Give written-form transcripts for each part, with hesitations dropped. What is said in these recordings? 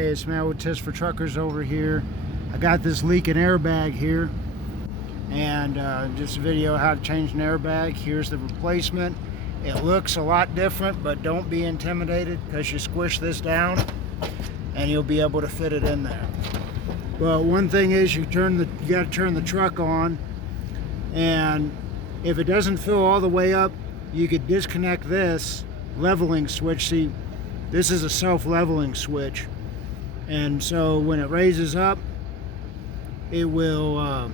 Hey, it's Matt with Tips for Truckers over here. I got this leaking airbag here, and just a video how to change an airbag. Here's the replacement. It looks a lot different, but don't be intimidated because you squish this down and you'll be able to fit it in there. But one thing is you got to turn the truck on, and if it doesn't fill all the way up, you could disconnect this leveling switch. See, this is a self-leveling switch, and so when it raises up, it will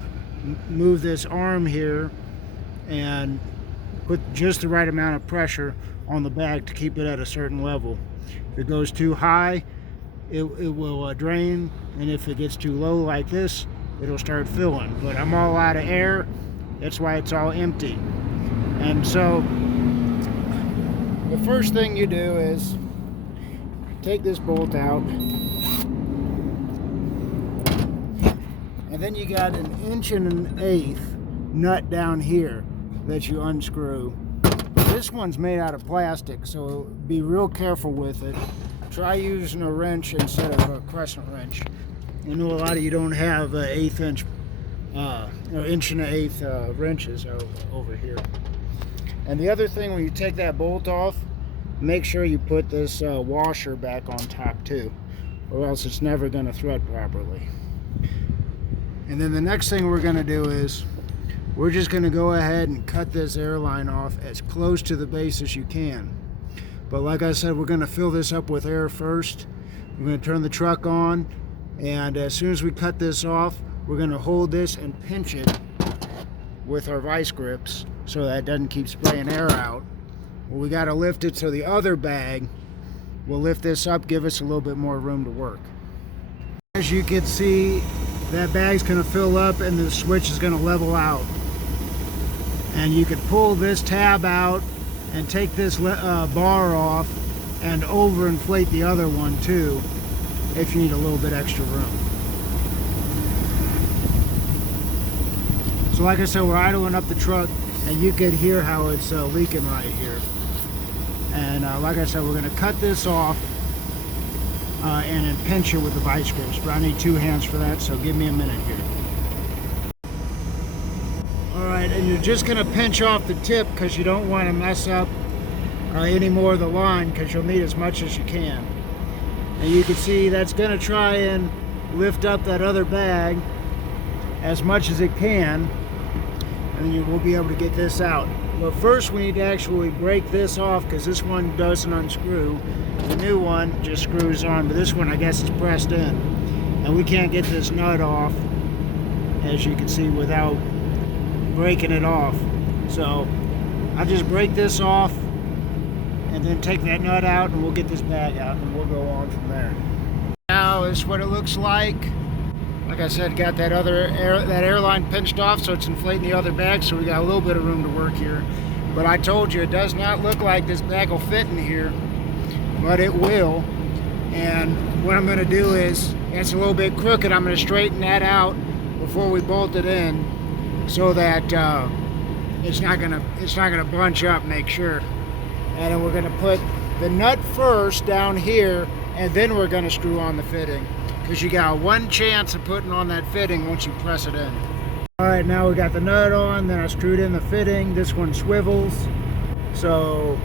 move this arm here and put just the right amount of pressure on the bag to keep it at a certain level. If it goes too high, it will drain, and if it gets too low like this, it'll start filling. But I'm all out of air, that's why it's all empty. And so the first thing you do is take this bolt out, and then you got an 1.1/8 nut down here that you unscrew. This one's made out of plastic, so be real careful with it. Try using a wrench instead of a crescent wrench. I know a lot of you don't have 1/8 or 1.1/8 wrenches over here. And the other thing, when you take that bolt off, make sure you put this washer back on top too, or else it's never going to thread properly. And then the next thing we're going to do is we're just going to go ahead and cut this airline off as close to the base as you can. But like I said, we're going to fill this up with air first. We're going to turn the truck on, and as soon as we cut this off, we're going to hold this and pinch it with our vice grips so that it doesn't keep spraying air out. Well, we got to lift it so the other bag will lift this up, give us a little bit more room to work. As you can see, that bag's going to fill up and the switch is going to level out. And you could pull this tab out and take this bar off and overinflate the other one too if you need a little bit extra room. So like I said, we're idling up the truck, and you can hear how it's leaking right here. And like I said, we're going to cut this off and then pinch it with the vice grips. But I need 2 hands for that, so give me a minute here. Alright, and you're just going to pinch off the tip because you don't want to mess up any more of the line, because you'll need as much as you can. And you can see that's going to try and lift up that other bag as much as it can, and you will be able to get this out. But first we need to actually break this off, because this one doesn't unscrew. The new one just screws on, but this one I guess is pressed in. And we can't get this nut off, as you can see, without breaking it off. So I'll just break this off and then take that nut out, and we'll get this bag out, and we'll go on from there. Now this is what it looks like. Like I said, got that airline pinched off, so it's inflating the other bag, so we got a little bit of room to work here. But I told you, it does not look like this bag will fit in here, but it will. And what I'm going to do is, it's a little bit crooked, I'm going to straighten that out before we bolt it in, so that it's not going to bunch up. Make sure. And then we're going to put the nut first down here, and then we're going to screw on the fitting, because you got 1 chance of putting on that fitting once you press it in. Alright, now we got the nut on, then I screwed in the fitting. This one swivels. So,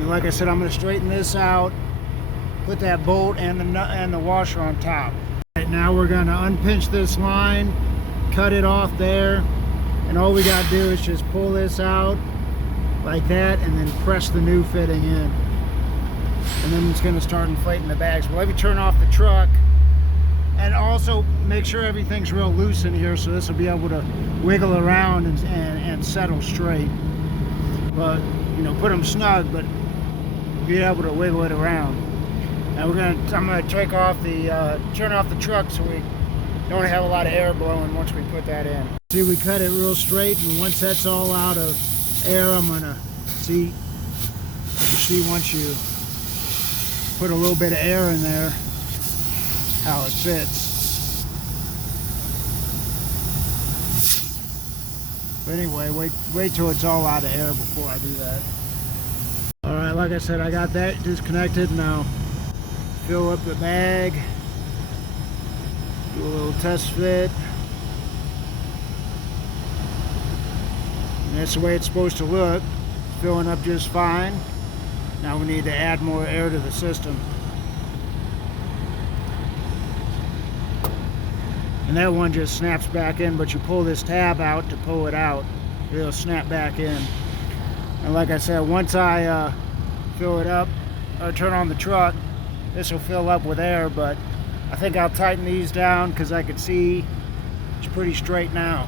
like I said, I'm going to straighten this out, put that bolt and the nut and the washer on top. Right, now we're going to unpinch this line, cut it off there, and all we got to do is just pull this out like that, and then press the new fitting in. And then it's going to start inflating the bags. Well, let me turn off the truck, and also make sure everything's real loose in here, so this will be able to wiggle around and settle straight. But you know, put them snug, but be able to wiggle it around. And I'm going to take off turn off the truck so we don't have a lot of air blowing once we put that in. See, we cut it real straight, and once that's all out of air, I'm going to see once you put a little bit of air in there, how it fits. But anyway, wait till it's all out of air before I do that. Alright, like I said, I got that disconnected. Now Fill up the bag, do a little test fit. And that's the way it's supposed to look. It's filling up just fine. Now we need to add more air to the system. And that one just snaps back in, but you pull this tab out to pull it out. It'll snap back in. And like I said, once I fill it up or turn on the truck, this will fill up with air, but I think I'll tighten these down because I can see it's pretty straight now.